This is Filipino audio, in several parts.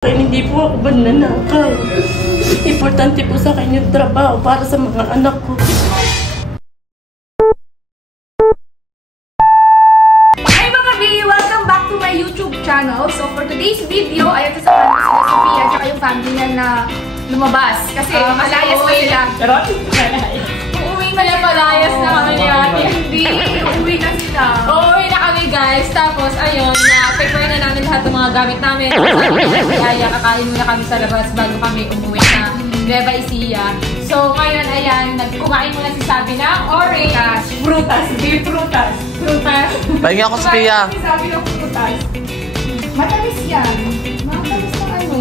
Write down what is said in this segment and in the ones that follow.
Hindi po ako mananakaw. Importante po sa akin yung trabaho para sa mga anak ko. Hi mga B! Welcome back to my YouTube channel. So for today's video, ay ito sa family sila Sophia at yung family niya na lumabas. Kasi malayas na sila. Pero malayas. Uuwi na yan, malayas na kami ni ate. Hindi, uuwi na sila. Uuwi na kami guys. Tapos ayun, na-prepare na namin lahat ng mga gamit namin. Kaya kakain muna kami sa labas bago kami umuwi na Nueva Ecija. So ngayon, ayan, nagkumain muna si Sabi ng orange. Frutas. Di frutas. Frutas. Pahingi ako sa Pia. Sabi ng frutas. Matamis yan. Matamis na ano.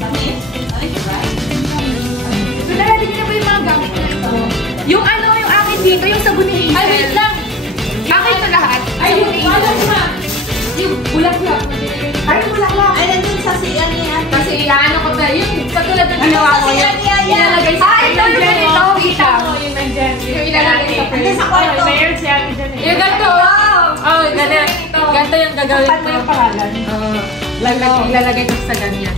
Matamis? So nalalagyan na po yung mga gamit na ito. Yung ano, yung akin dito, yung sabon ni Hazel. Ay, wait lang. Akin ito lahat. Ay, yung alam na. Yung bulak-bulak. Ay, yung bulak-bulak. Ay, nandun sa siya niya. Kasi ano ko ba, yung katulad ng ginawa ko. Ilalagay sa akin. Ito, yung ganito. Kita mo, yung nandyan. Yung ilalagay sa pwede. Sa kwarto. Mayor siya. Yung ganito. Oh, ganito. Ganito yung gagawin ko. Paano yung pangalan? Ilalagay ko sa ganyan.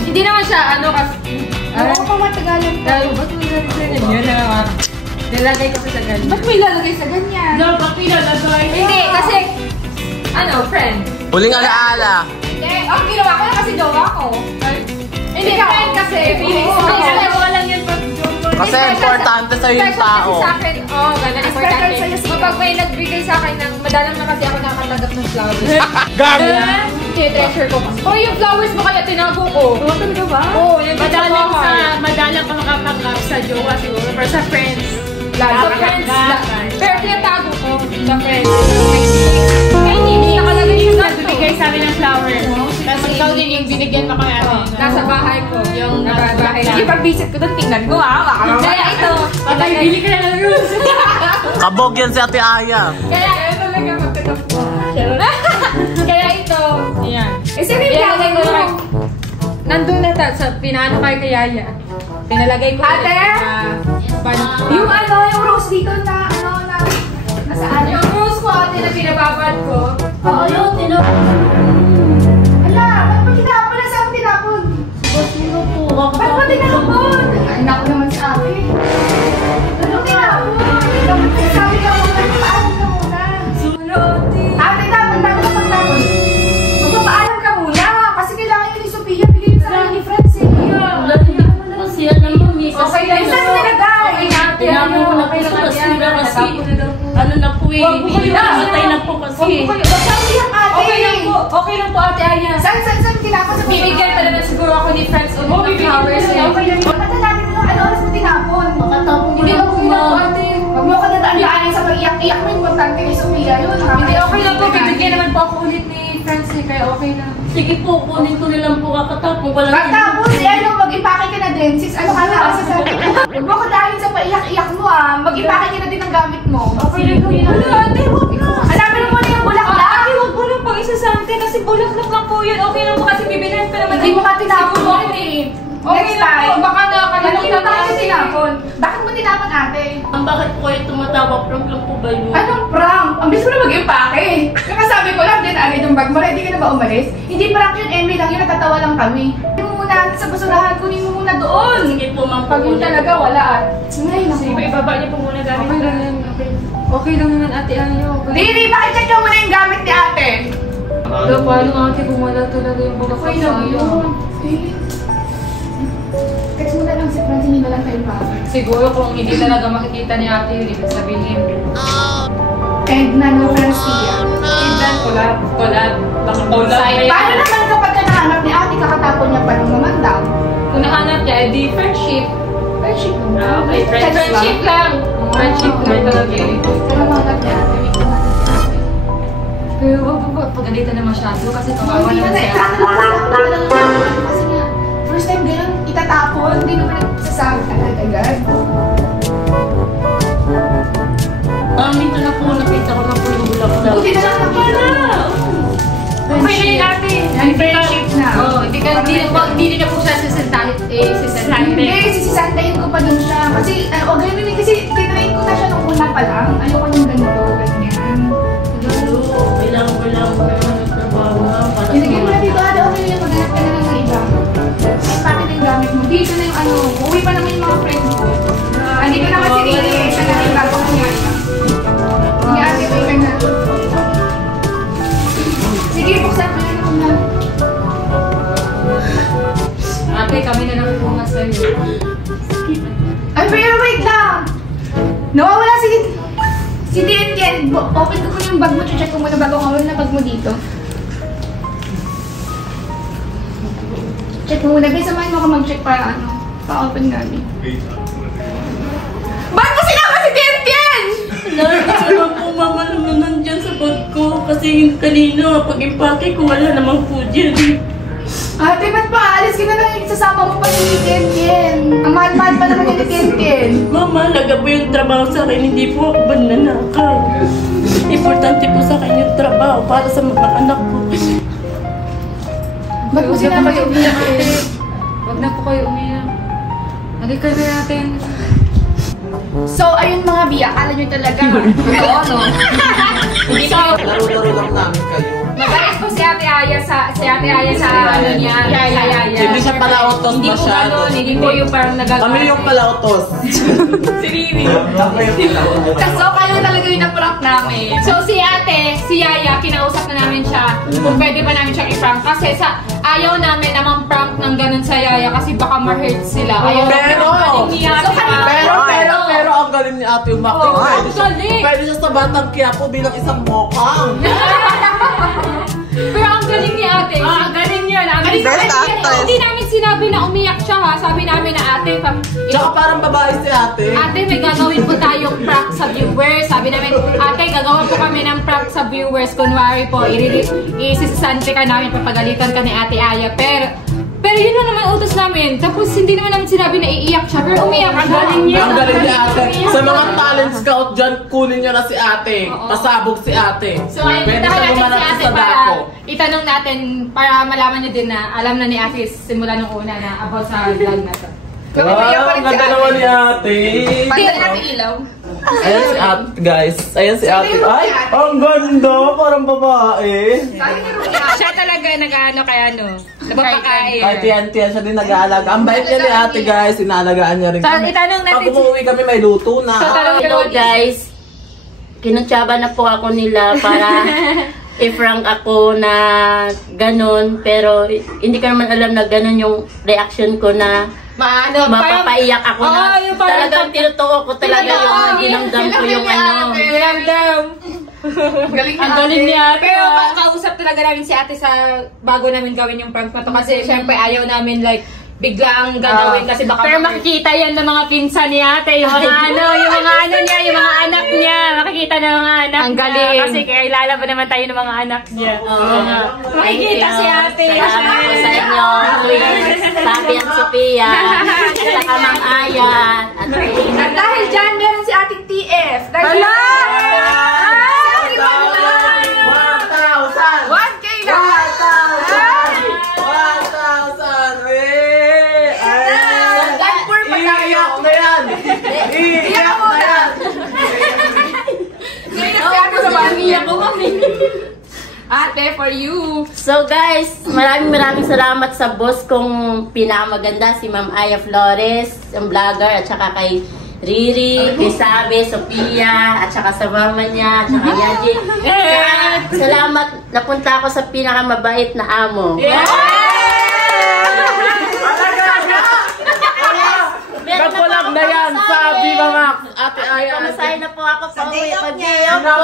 Hindi naman siya, ano, kasi... Oo, pa matagalan ko. Ba't mo ilalagay sa ganyan? Yun naman. Nilalagay ko sa ganyan. Ba't mo ilalagay sa ganyan? No, ba't ilalagay? Hindi, kasi... Ano, friend? Huling alaala. Hindi. Ang ginawa ko lang kasi jowa ko. Hindi, friend kasi. Feelings ko. Ay, wala yan pag Kasi importante sa'yo yung tao. Sa akin, ganun importante. Kapag may nagbigay sa akin ng madalang na kasi ako nakakatanggap ng flowers. Gabi! Treasure ko. Oh, yung flowers mo kaya tinago ko. Oo, talaga ba? Oo, yung Madalang ka makapanggap sa jowa siguro, pero sa friends. sa friends. Pero tinatago ko sa friends. Kaya hindi nakalagay yung Nagbibigay sa amin ng flowers. Tapos ikaw din yung binigyan mo kami nasa bahay ko. Yung nasa bahay. Yung pag-visit ko doon, tingnan ko Kaya ito. Bili ka na lang. Kabog yan si Ate Aya. Kaya ito talaga magtanong ko. Kaya ito. Yan. Sino yung lalagay ko lang? Nandun na sa pinaano kay Yaya. Pinalagay ko. Ate? Yung ano, yung rose dito na ano na nasaan? Yung rose ko ate na pinababad ko. Oo, yun. Ala, ba't mo tinapon? Saan mo tinapon? Ba't mo tinapon? Ay, naku naman sa akin. Ano tinapon? Dapat sabi ka muna, magpapaalam ka muna. Ate, dapat bago ka pagtapon. Magpapaalam ka muna. Kasi kailangan yun ni Sophia. Bigay sa akin ni Friends eh. Kasi alam mo, Okay, saan nilagay? tinapon ko na po sa basura kasi ano na po eh. Namatay na po kasi. Okay lang po ate Aya. Saan tinapon sa bibigyan talaga siguro ako ni Friends o ng flowers. Okay lang po. Matalabi mo yung ano oras mo tinapon. Makatapon mo Hindi na okay lang po ate. Huwag mo ka nadaan sa pag-iyak-iyak mo. Importante kay Sophia yun. Hindi okay lang po. Bibigyan naman po ako ulit ni Friends eh. Kaya okay lang. Sige po, kunin ko na lang po kakatapon. Pagtapos eh, ano, mag-impake ka na din. Sis, ano ka na? Huwag mo ka dahil sa paiyak-iyak mo mag-impake ka na din ang gamit mo. Okay lang po yun. Ano, ate, huwag na. Alamin mo na yung bulaklak. Ate, huwag mo lang pang isa sa akin kasi bulaklak lang po yun. Okay lang po kasi bibilihan pa naman. Hindi mo ka tinapon mo eh. Next time, baka nakakalimutan ka tinapon. Bakit mo tinapon ate? Bakit po kayo tumatawa? Prank lang po ba yun? Anong prank? Ang bilis mo na mag-impake. Kaya sabi ko lang din agad yung bag mo. Ready ka na ba umalis? Hindi prank yun, Emily lang yun. Natatawa lang kami. Kunin mo muna sa basurahan. Kunin mo muna doon. Sige po, ma'am. Pag yun talaga, wala at. Ay, naku. Sige, ibaba niyo po muna gamit. Okay lang yan. Okay lang naman ate Ayo. Dili, pakichat nyo muna yung gamit ni ate. Pero paano ate kung wala talaga yung bulaklak Okay lang yun. Text mo na lang si Francie, hindi na lang tayo pa. Siguro kung hindi talaga makikita ni ate yun, ibig sabihin. And na no Francie. Tindan, collab. Baka Collab. Paano naman kapag ka nahanap ni ate, kakatapon niya pa nung naman daw? Kung nahanap niya, edi friendship. Friendship mo. Okay, friendship lang. Friendship lang talaga eh. Pero mahanap niya ate, wait lang. Pero wag mo pagalitan na masyado kasi kawawa Hindi naman na siya. kasi nga, first time ganun, itatapon, hindi naman nagsasabi agad. Minto na po, nakita ko na po yung bulaklak. Buti na lang nakita. Okay na yun ate. Friendship na. Oo, hindi na po siya sisantahin. Hindi, sisisantahin ko pa din siya. Kasi, o ganun din, kasi titrain ko na siya nung una pa lang. Ayoko nung ganito, ganyan. Kailangan ko lang nagtrabaho nga. Binigyan mo na dito, okay na yung maghanap ka na lang sa'yo. Ay, pero wait lang! Nawawala si Tien. Open ko muna yung bag mo. Check ko muna bago kawala na bag mo dito. Check mo muna. Guys, samahin mo ako mag-check para pa-open namin. Ba't mo sinama si Tien? Nakakasama po mama naman nandyan sa bag ko. Kasi kanina, pag-impake ko, wala namang food yan. Ate, ba't pa? Alis ka na lang. Sasama mo pa ni Tien. Ang mahal-mahal pa naman ni Tien. Mama, laga po yung trabaho sa akin. Hindi po ako nanakaw. Importante po sa akin yung trabaho para sa mga anak ko. Ba't mo sinama si Tien? Huwag na po kayo umiyak. Halika na natin. So, ayun mga biya. Akala nyo talaga. Oo, no? Hindi so, Laro-laro lang namin kayo. Magalit po si Ate Aya sa ano niya. Yaya. Hindi siya palautos hindi po masyado. gano'n. Hindi po yung parang nagagawa. Kami yung palautos. Si Riri. Kami yung palautos. So, kayo talaga yung na-prank namin. So, si Ate, si Yaya, kinausap na namin siya kung pwede ba namin siyang i-prank. Kasi ayaw namin namang prank ng ganun sa Yaya kasi baka ma-hurt sila. Ayaw Pero, pero ang galing ni Ate Umak. ang galing. Pwede siya sa Batang Quiapo bilang isang mokang. Pero ang galing ni Ate. Ang galing niya. Best actress. Hindi namin sinabi na umiyak siya ha. Sabi namin na Ate, Tsaka parang babae si Ate. Ate, may gagawin po tayong prank sa viewers. Sabi namin, Ate, gagawin po kami ng prank sa viewers. Kunwari po, isisisante ka namin, papagalitan ka ni Ate Aya. Pero yun na naman utos namin. Tapos hindi naman namin sinabi na iiyak siya. Pero umiyak siya. Ang galing ni Ate. Sa mga talent scout dyan, kunin nyo na si Ate. Pasabog si Ate. So ayun, Pwede puntahan siya natin si gumanap Ate sa para dako. itanong natin, para malaman niyo din na alam na ni Ate simula nung una na about sa vlog na to. Ang ganda naman ni Ate. Tingnan natin ilaw. Ayan si Ate, guys. Ayan si Ate. Ay, ang ganda. Parang babae. Siya talaga nag-ano kaya napapakain. Kahit yan siya din nag-aalaga. Ang bait niya ni Ate, guys. Inaalagaan niya rin So, kami. itanong natin Pag umuwi kami, may luto na. So, Hello guys, kinutsaba na po ako nila para i-prank ako na ganun. Pero hindi ko naman alam na ganun yung reaction ko na mapapaiyak ako na yung parang talagang tinutuko ko talaga yung ginamdam ko yung ano. Ginamdam. Galing Ang galing niya. Pero kausap talaga namin si Ate sa bago namin gawin yung prank na to. Kasi syempre ayaw namin like biglang gagawin kasi baka pero makikita yan ng mga pinsan ni Ate, yung mga niya, yung mga anak niya, makikita ng mga anak Ang niya. galing. Kasi kilala ba naman tayo ng mga anak niya. Oo nga. Makikita si Ate. Salamat po sa inyo. Sabi at Sophia. Saka Mang Ayan. At At dahil dyan, meron si ating TF. Hala! 1K na! 1,000! Iiyak na yan! Iiyak na yan! Ate, for you! so guys, maraming salamat sa boss kong pinakamaganda, si Ma'am Aya Flores, ang vlogger, at saka kay Riri, kay Sabi, Sophia, at saka sa mama niya, at saka Yaji. Salamat, napunta ako sa pinakamabait na amo. Nagkulab na yan, sabi mga Ate Aya. Kamasahin na po ako pa uwi pag-iyak ko.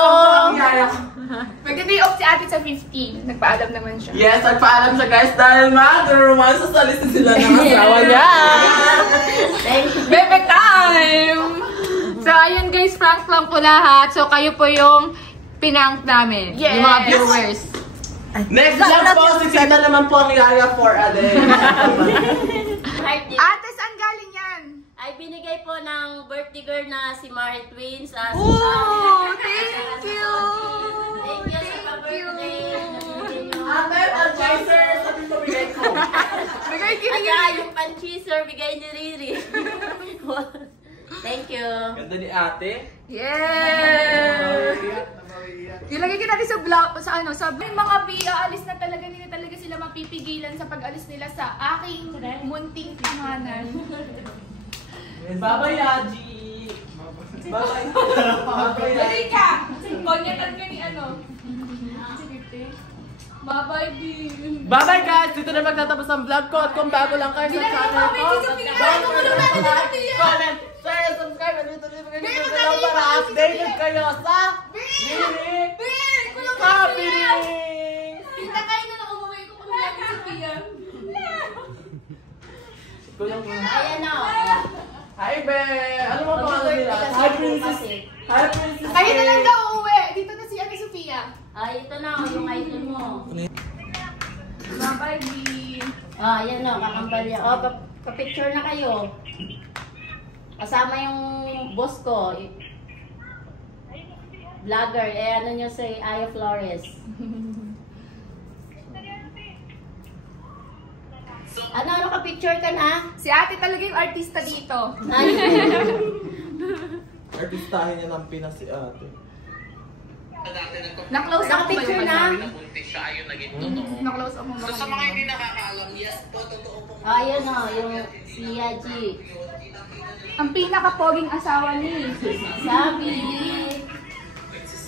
Mag-day off si ate sa 15. Nagpaalam naman siya. Yes, nagpaalam siya guys dahil mag-romance sa salisi sila ng asawa niya. Thank you. Bebe time! So ayun guys, prank lang po lahat. So kayo po yung pinank namin. Yes. Yung mga viewers. Next vlog po, si Sina naman po ang Yaya for a day. Ate, saan galing yan? Ay binigay po ng birthday girl na si Mari Twins. Oh, thank you! Thank you sa pa-birthday. Ate, ang chaser, sabi ko bigay ko. Bigay At kinig. saka yung pan-cheeser bigay ni Riri. Thank you. Ganda ni Ate. Yes! Ilagay kita natin sa vlog, sa mga alis na talaga, hindi na talaga sila mapipigilan sa pag-alis nila sa aking munting tahanan. Bye-bye, Yaji. Bye-bye. Dali ka! Konyatan ka ni ano? Bye-bye, B. Bye-bye guys! Dito na magtatapos ang vlog ko. At kung bago lang kayo sa channel ko, like, comment, share, subscribe, and dito para updated kayo sa Riri Happening! Pinakain na lang umuwi ko kung namin si Pia. Ayan o. Hi, Be! Ano mo pangalan nila? Hi, Princess! Hi, Princess! Ayun na lang daw uuwi. Dito na si Ate Sofia. Ay, ito na yung idol mo. Bye-bye, B. Ayan o, kakambal niya. Pa-picture na kayo. Kasama yung boss ko. Vlogger. Ano nyo si Aya Flores. Ano ka-picture ka na? Si Ate talaga yung artista dito. Ay, Artistahin niya ng Pinas si ate. Na-close ako ba Naka-picture yung na? Na-close ako ba? Sa mga hindi nakakaalam, yes po, totoo po. Ayan o, yung si Yaji. Ang pinaka-poging asawa ni. Sabi.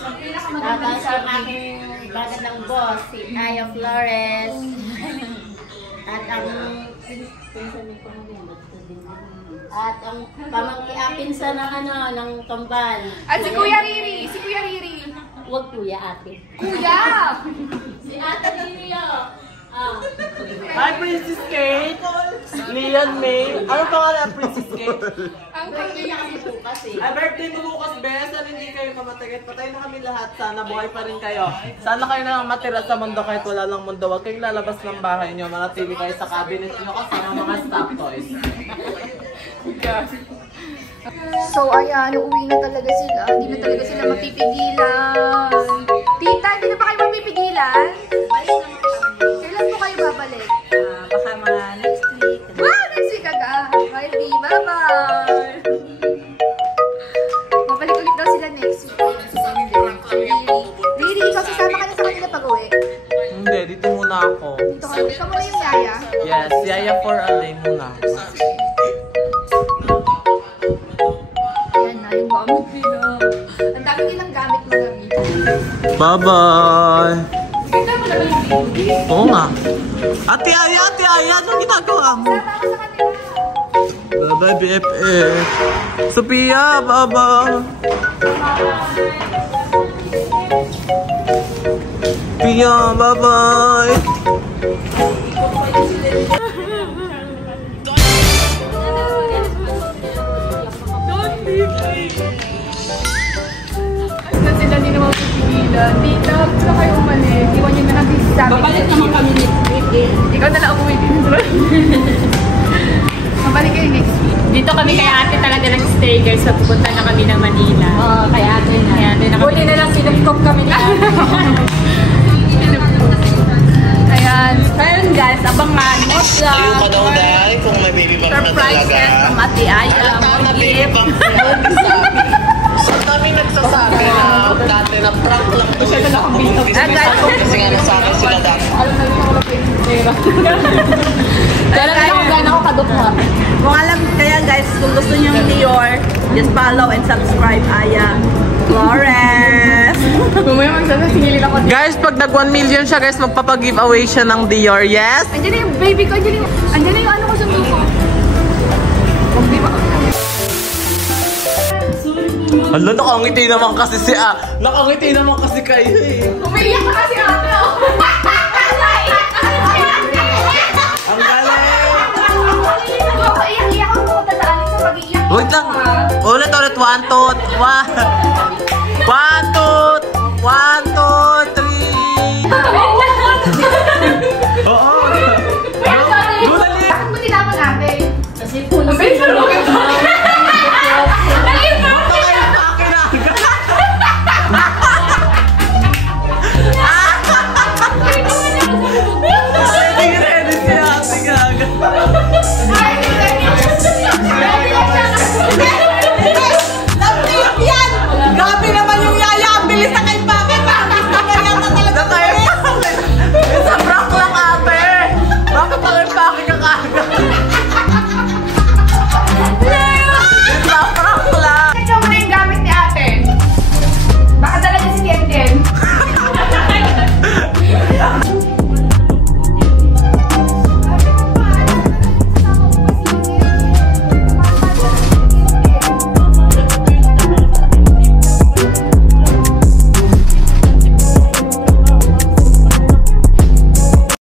Ang pinaka-magandang Tapos ang aking bagad ng boss, si Aya Flores. At ang pinsan ng ng kambal. At si Kuya Riri. Si Kuya Riri. Huwag kuya ate. Kuya! Si ate Riri Hi, Princess Kate! Lian May. Ano pangalan ng Princess Kate? Ang Birthday na kasi bukas eh. Ay, birthday mo bukas, Bes. Sana hindi kayo kamatagat. Patay na kami lahat. Sana buhay pa rin kayo. Sana kayo na lang matira sa mundo kahit wala lang mundo. Huwag kayong lalabas ng bahay nyo. Manatili kayo sa cabinet nyo kasama mga stock toys. So ayan, uuwi na talaga sila. Hindi na talaga sila mapipigilan. Tita, hindi na pa kayo mapipigilan? Kailan po kayo babalik? Baka mga next week. Wow, next week agad. Bye, Di. Bye-bye. Babalik ulit daw sila next week. Riri, ikaw sasama ka na sa kanila pag-uwi. Hindi, dito muna ako. Dito ka. Ikaw muna yung yaya. Yes, yaya for a day muna. Ayan na, yung gamit nila. Ang dami nilang gamit mo gamit. Bye-bye! Ganda mo na ba yung baby? Oo nga. Ate Aya, anong ginagawa mo? Sama ka sa kanila. Bye-bye, BFF. Sophia, bye-bye. Sophia, bye-bye. Basta sila hindi naman pipigilan. Tita, gusto kayo umalis. Iwan nyo na lang din sa amin. Babalik naman kami next week eh. Ikaw na lang umuwi dito. Mabalik kayo next week. Dito kami kay ate talaga nag-stay guys. So pupunta na kami ng Manila. Oo, kay ate na. Kaya ate na kami. Huli na lang sinupkop kami ni ate. Ayan. Ayun guys, abangan mo sa daw, Day, kung may baby bump surprises from Ate Aya. Gift. Ang daming nagsasabi na dati na prank lang to. Kasi nga nasabi sila dati. Alam niyo kung gaano ako kadukha. Kung alam kaya guys, kung gusto niyo ng Dior, just follow and subscribe Aya Flores. Bumaya magsasingilin ako. Guys, pag nag 1 million siya guys, magpapag-giveaway siya ng Dior, yes? Andiyan na yung baby ko. Andiyan na yung ano ko sundo ko. Di ba? Hala, nakangiti naman kasi kayo eh. Umiiyak na kasi ako.